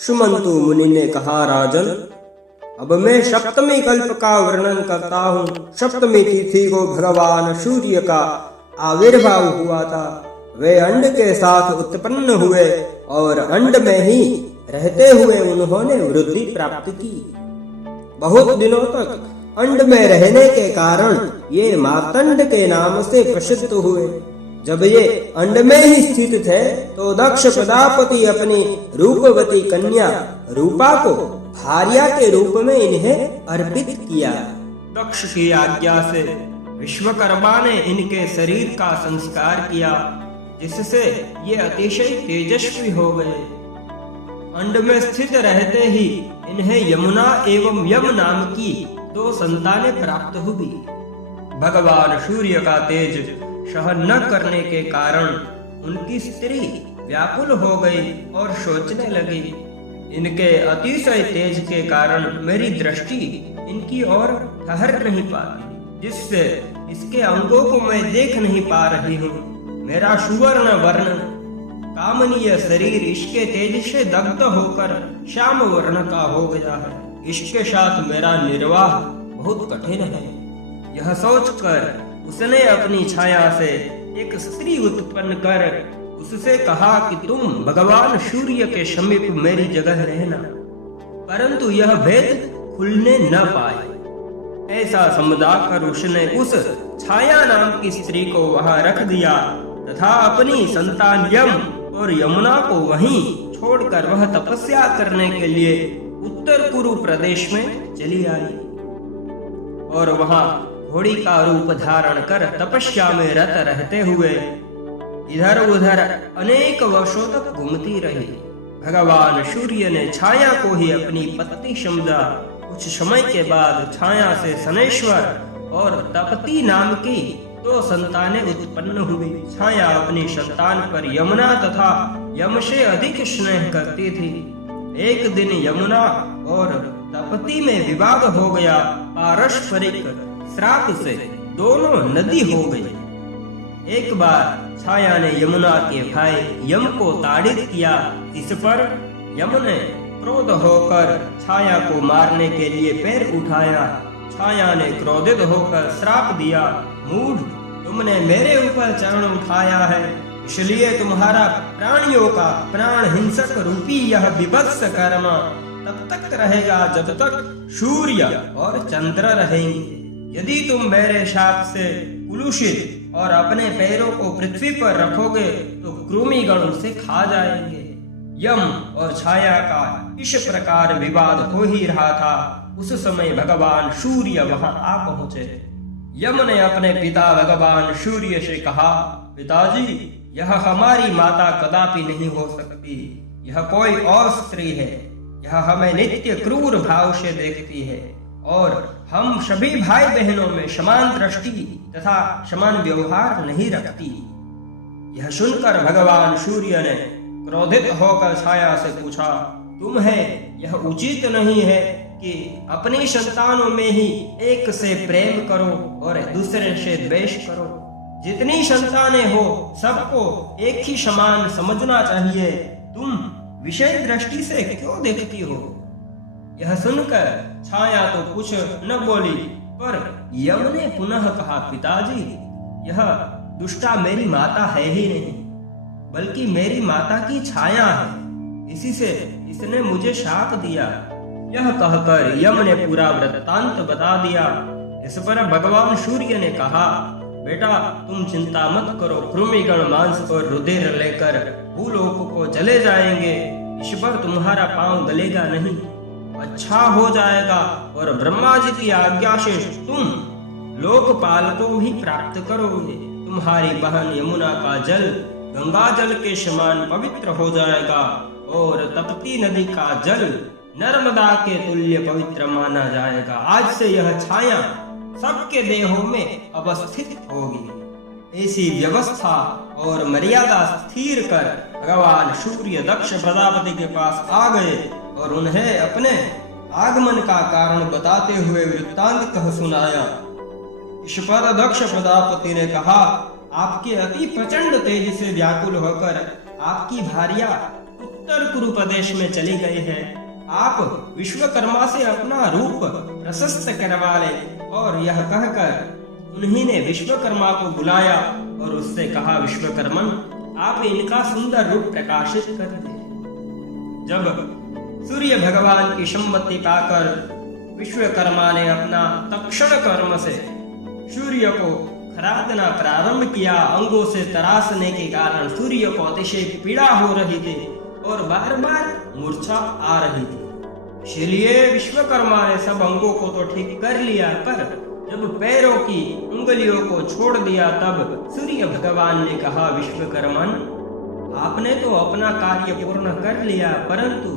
सुमंतु मुनि ने कहा, राजन, अब मैं सप्तमी कल्प का वर्णन करता हूँ। सप्तमी तिथि को भगवान सूर्य का आविर्भाव हुआ था। वे अंड के साथ उत्पन्न हुए और अंड में ही रहते हुए उन्होंने वृद्धि प्राप्त की। बहुत दिनों तक अंड में रहने के कारण ये मार्तंड के नाम से प्रसिद्ध हुए। जब ये अंड में ही स्थित थे तो दक्ष प्रजापति अपनी रूपवती कन्या रूपा को भार्या के रूप में इन्हें अर्पित किया। दक्ष की आज्ञा से विश्वकर्मा ने इनके शरीर का संस्कार किया, जिससे ये अतिशय तेजस्वी हो गए। अंड में स्थित रहते ही इन्हें यमुना एवं यम नाम की 2 संतानें प्राप्त हुई। भगवान सूर्य का तेज सहन न करने के कारण उनकी स्त्री व्याकुल हो गई और सोचने लगी, इनके अतिशय तेज के कारण मेरी दृष्टि इनकी ओर ठहर नहीं पाती, जिससे इसके अंगों को मैं देख नहीं पा रही हूँ। मेरा सुवर्ण वर्ण कामनीय शरीर इसके तेज से दग्ध होकर श्याम वर्ण का हो गया है। इसके साथ मेरा निर्वाह बहुत कठिन है। यह सोचकर उसने अपनी छाया से एक स्त्री उत्पन्न कर उससे कहा कि तुम भगवान सूर्य के समीप मेरी जगह रहना, परंतु यह भेद खुलने न पाए। ऐसा समझाकर उसने उस छाया नाम की स्त्री को वहां रख दिया तथा अपनी संतान यम और यमुना को वहीं छोड़कर वह तपस्या करने के लिए उत्तर पूर्व प्रदेश में चली आई और वहां घोड़ी का रूप धारण कर तपस्या में रत रहते हुए इधर उधर अनेक वर्षों तक घूमती रही। भगवान सूर्य ने छाया को ही अपनी पत्नी समझा। कुछ समय के बाद छाया से शनैश्वर और तपती नाम की 2 संतानें उत्पन्न हुई। छाया अपनी संतान पर यमुना तथा यम से अधिक स्नेह करती थी। एक दिन यमुना और तपती में विवाद हो गया। पारस्परिक श्राप से दोनों नदी हो गई। एक बार छाया ने यमुना के भाई यम को ताड़ित किया। इस पर यम ने क्रोध होकर छाया को मारने के लिए पैर उठाया। छाया ने क्रोधित होकर श्राप दिया, मूढ़, तुमने मेरे ऊपर चरण उठाया है, इसलिए तुम्हारा प्राणियों का प्राण हिंसक रूपी यह विभत्स कर्म तब तक रहेगा जब तक सूर्य और चंद्र रहेंगे। यदि तुम मेरे शाप से कुलुषित और अपने पैरों को पृथ्वी पर रखोगे तो कृमिगण उसे खा जाएंगे। यम और छाया का इस प्रकार विवाद हो ही रहा था। उस समय भगवान सूर्य वहां आ पहुंचे। यम ने अपने पिता भगवान सूर्य से कहा, पिताजी, यह हमारी माता कदापि नहीं हो सकती। यह कोई और स्त्री है। यह हमें नित्य क्रूर भाव से देखती है और हम सभी भाई बहनों में समान दृष्टि तथा समान व्यवहार नहीं रखती। यह सुनकर भगवान सूर्य ने क्रोधित होकर छाया से पूछा, तुम्हें यह उचित नहीं है कि अपनी संतानों में ही एक से प्रेम करो और दूसरे से द्वेष करो। जितनी संतानें हो सबको एक ही समान समझना चाहिए। तुम विषय दृष्टि से क्यों देखती हो? यह सुनकर छाया तो कुछ न बोली, पर यम ने पुनः कहा, पिताजी, यह दुष्टा मेरी माता है ही नहीं, बल्कि मेरी माता की छाया है। इसी से इसने मुझे शाप दिया। यह कहकर यम ने पूरा वृत्तांत बता दिया। इस पर भगवान सूर्य ने कहा, बेटा, तुम चिंता मत करो। कृमिगण मांस और रुधिर लेकर भूलोक को चले जाएंगे। इस पर तुम्हारा पांव गलेगा नहीं, अच्छा हो जाएगा और ब्रह्मा जी की आज्ञा से तुम लोकपाल को भी प्राप्त करोगे। तुम्हारी बहन यमुना का जल गंगा जल के समान पवित्र हो जाएगा और तपती नदी का जल नर्मदा के तुल्य पवित्र माना जाएगा। आज से यह छाया सबके देहों में अवस्थित होगी। ऐसी व्यवस्था और मर्यादा स्थिर कर भगवान सूर्य दक्ष प्रजापति के पास आ गए और उन्हें अपने आगमन का कारण बताते हुए वृत्तांत कह सुनाया। इस पर दक्ष प्रजापति ने कहा, आपके अति प्रचंड तेज से व्याकुल होकर आपकी भार्या उत्तर कुरु प्रदेश में चली गई है। आप विश्वकर्मा से अपना रूप प्रशस्त करवा ले। और यह कहकर उन्हीं ने विश्वकर्मा को बुलाया और उससे कहा, विश्वकर्मन, आप इनका सुंदर रूप प्रकाशित कर दे। जब सूर्य भगवान की सम्मति पाकर विश्वकर्मा ने अपना तक्षण कर्म से सूर्य को खरादना प्रारंभ किया। अंगों से तरासने के कारण सूर्य को अतिशय पीड़ा हो रही थी और बार बार मूर्छा आ रही थी। इसलिए विश्वकर्मा ने सब अंगों को तो ठीक कर लिया, पर जब पैरों की उंगलियों को छोड़ दिया तब सूर्य भगवान ने कहा, विश्वकर्मन, आपने तो अपना कार्य पूर्ण कर लिया, परंतु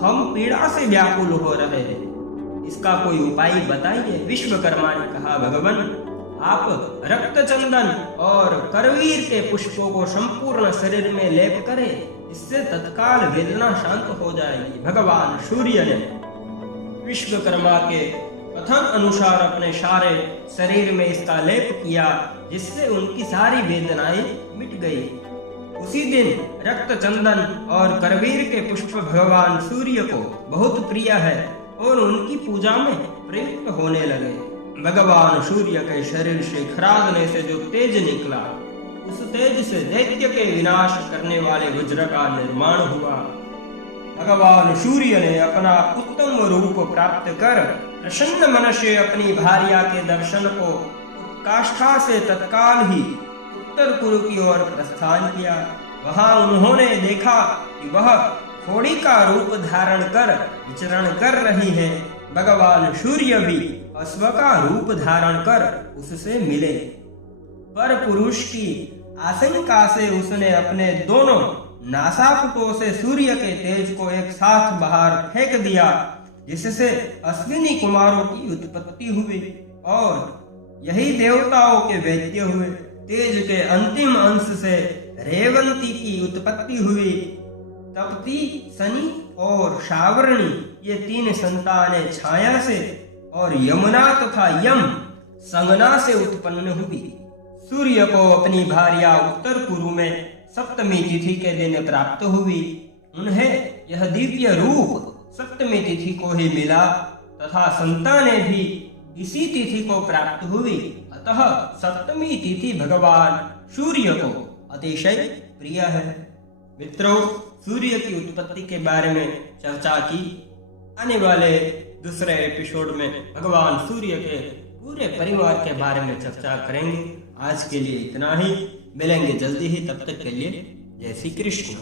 हम पीड़ा से व्याकुल हो रहे हैं, इसका कोई उपाय बताइए। विश्वकर्मा ने कहा, भगवान, आप रक्त चंदन और करवीर के पुष्पों को संपूर्ण शरीर में लेप करें, इससे तत्काल वेदना शांत हो जाएगी। भगवान सूर्य ने विश्वकर्मा के कथन अनुसार अपने सारे शरीर में इसका लेप किया, जिससे उनकी सारी वेदनाएं मिट गई। उसी दिन रक्त चंदन और करवीर के पुष्प भगवान सूर्य को बहुत प्रिय है और उनकी पूजा में प्रयुक्त होने लगे। भगवान सूर्य के शरीर से खरादने से जो तेज निकला, उस तेज से दैत्य के विनाश करने वाले वज्र का निर्माण हुआ। भगवान सूर्य ने अपना उत्तम रूप प्राप्त कर प्रसन्न मन से अपनी भार्या के दर्शन को काष्ठा से तत्काल ही उत्तर कुरु की ओर प्रस्थान किया। वहां उन्होंने देखा कि वह घोड़ी का रूप धारण कर विचरण कर रही है। भगवान सूर्य भी अश्व का रूप धारण कर उससे मिले, पर पुरुष की आशंका से उसने अपने दोनों नासापुटों से सूर्य के तेज को एक साथ बाहर फेंक दिया, जिससे अश्विनी कुमारों की उत्पत्ति हुई और यही देवताओं के वैद्य हुए। तेज के अंतिम अंश से रेवंती की उत्पत्ति हुई। तपती, शनि और सावर्णी ये तीन संतानें छाया से और यमुना तथा यम संगना से उत्पन्न हुई। सूर्य को अपनी भार्या उत्तर कुरु में सप्तमी तिथि के दिन प्राप्त हुई। उन्हें यह दिव्य रूप सप्तमी तिथि को ही मिला तथा संतानें भी इसी तिथि को प्राप्त हुई। अतः सप्तमी तिथि भगवान सूर्य को अतिशय प्रिय है। मित्रों, सूर्य की उत्पत्ति के बारे में चर्चा की। आने वाले दूसरे एपिसोड में भगवान सूर्य के पूरे परिवार के बारे में चर्चा करेंगे। आज के लिए इतना ही, मिलेंगे जल्दी ही, तब तक के लिए जय श्री कृष्ण।